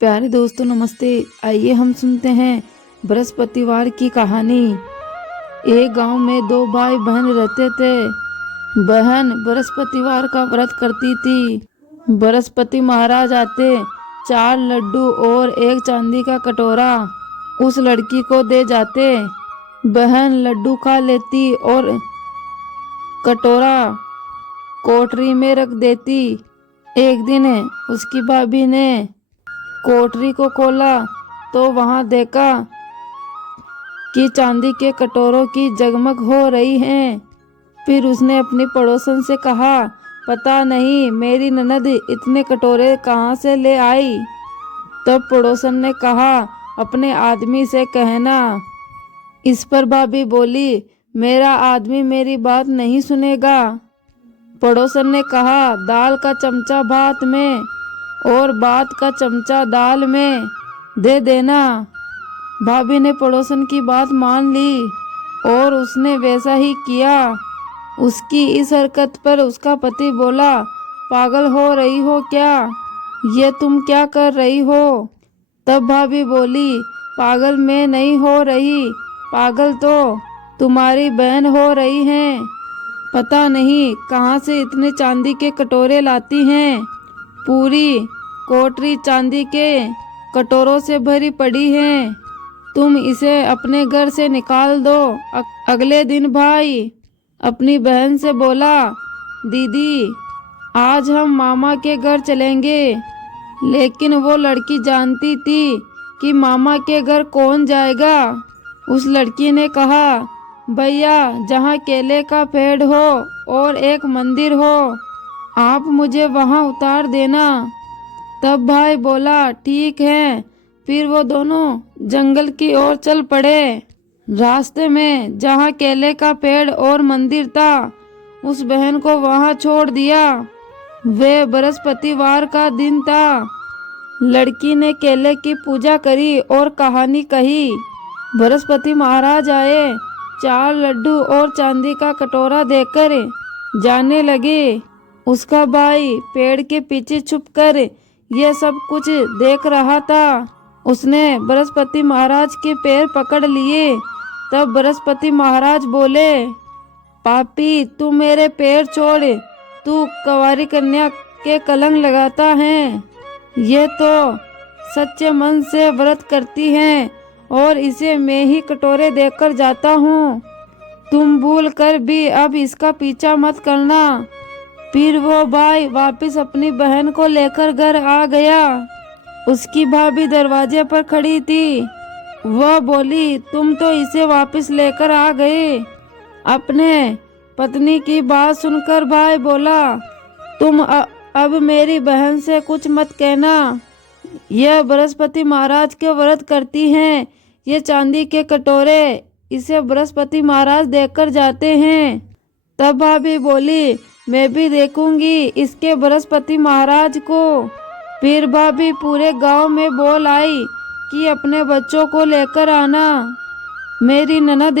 प्यारे दोस्तों नमस्ते। आइए हम सुनते हैं बृहस्पतिवार की कहानी। एक गांव में दो भाई बहन रहते थे। बहन बृहस्पतिवार का व्रत करती थी। बृहस्पति महाराज आते, 4 लड्डू और एक चांदी का कटोरा उस लड़की को दे जाते। बहन लड्डू खा लेती और कटोरा कोठरी में रख देती। एक दिन उसकी भाभी ने कोठरी को खोला तो वहां देखा कि चांदी के कटोरों की जगमग हो रही हैं। फिर उसने अपनी पड़ोसन से कहा, पता नहीं मेरी ननद इतने कटोरे कहाँ से ले आई। तब पड़ोसन ने कहा, अपने आदमी से कहना। इस पर भाभी बोली, मेरा आदमी मेरी बात नहीं सुनेगा। पड़ोसन ने कहा, दाल का चमचा भात में और भात का चमचा दाल में दे देना। भाभी ने पड़ोसन की बात मान ली और उसने वैसा ही किया। उसकी इस हरकत पर उसका पति बोला, पागल हो रही हो क्या? ये तुम क्या कर रही हो? तब भाभी बोली, पागल मैं नहीं हो रही, पागल तो तुम्हारी बहन हो रही है। पता नहीं कहाँ से इतने चांदी के कटोरे लाती हैं। पूरी कोठरी चांदी के कटोरों से भरी पड़ी है। तुम इसे अपने घर से निकाल दो। अगले दिन भाई अपनी बहन से बोला, दीदी आज हम मामा के घर चलेंगे। लेकिन वो लड़की जानती थी कि मामा के घर कौन जाएगा। उस लड़की ने कहा, भैया जहाँ केले का पेड़ हो और एक मंदिर हो, आप मुझे वहाँ उतार देना। तब भाई बोला, ठीक है। फिर वो दोनों जंगल की ओर चल पड़े। रास्ते में जहाँ केले का पेड़ और मंदिर था, उस बहन को वहाँ छोड़ दिया। वे बृहस्पतिवार का दिन था। लड़की ने केले की पूजा करी और कहानी कही। बृहस्पति महाराज आए, 4 लड्डू और चांदी का कटोरा देकर जाने लगे। उसका भाई पेड़ के पीछे छुपकर यह सब कुछ देख रहा था। उसने बृहस्पति महाराज के पैर पकड़ लिए। तब बृहस्पति महाराज बोले, पापी तू मेरे पैर छोड़, तू कंवारी कन्या के कलंक लगाता है। यह तो सच्चे मन से व्रत करती है और इसे मैं ही कटोरे देकर जाता हूँ। तुम भूल कर भी अब इसका पीछा मत करना। फिर वो भाई वापस अपनी बहन को लेकर घर आ गया। उसकी भाभी दरवाजे पर खड़ी थी। वह बोली, तुम तो इसे वापस लेकर आ गए। अपने पत्नी की बात सुनकर भाई बोला, तुम अब मेरी बहन से कुछ मत कहना। यह बृहस्पति महाराज के व्रत करती हैं। ये चांदी के कटोरे इसे बृहस्पति महाराज देकर जाते हैं। तब भाभी बोली, मैं भी देखूंगी इसके बृहस्पति महाराज को। फिर भाभी पूरे गांव में बोल आई कि अपने बच्चों को लेकर आना। मेरी ननद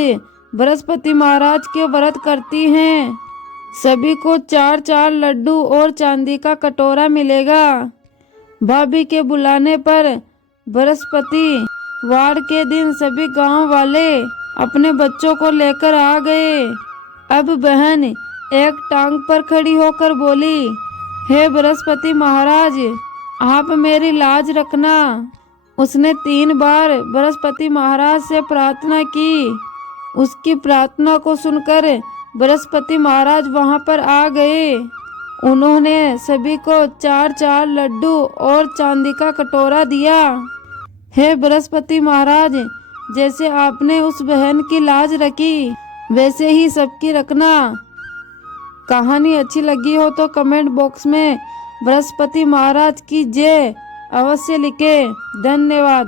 बृहस्पति महाराज के व्रत करती हैं। सभी को 4-4 लड्डू और चांदी का कटोरा मिलेगा। भाभी के बुलाने पर बृहस्पति वार के दिन सभी गांव वाले अपने बच्चों को लेकर आ गए। अब बहन एक टांग पर खड़ी होकर बोली, हे बृहस्पति महाराज आप मेरी लाज रखना। उसने 3 बार बृहस्पति महाराज से प्रार्थना की। उसकी प्रार्थना को सुनकर बृहस्पति महाराज वहां पर आ गए। उन्होंने सभी को 4-4 लड्डू और चांदी का कटोरा दिया। हे बृहस्पति महाराज, जैसे आपने उस बहन की लाज रखी वैसे ही सबकी रखना। कहानी अच्छी लगी हो तो कमेंट बॉक्स में बृहस्पति महाराज की जय अवश्य लिखें। धन्यवाद।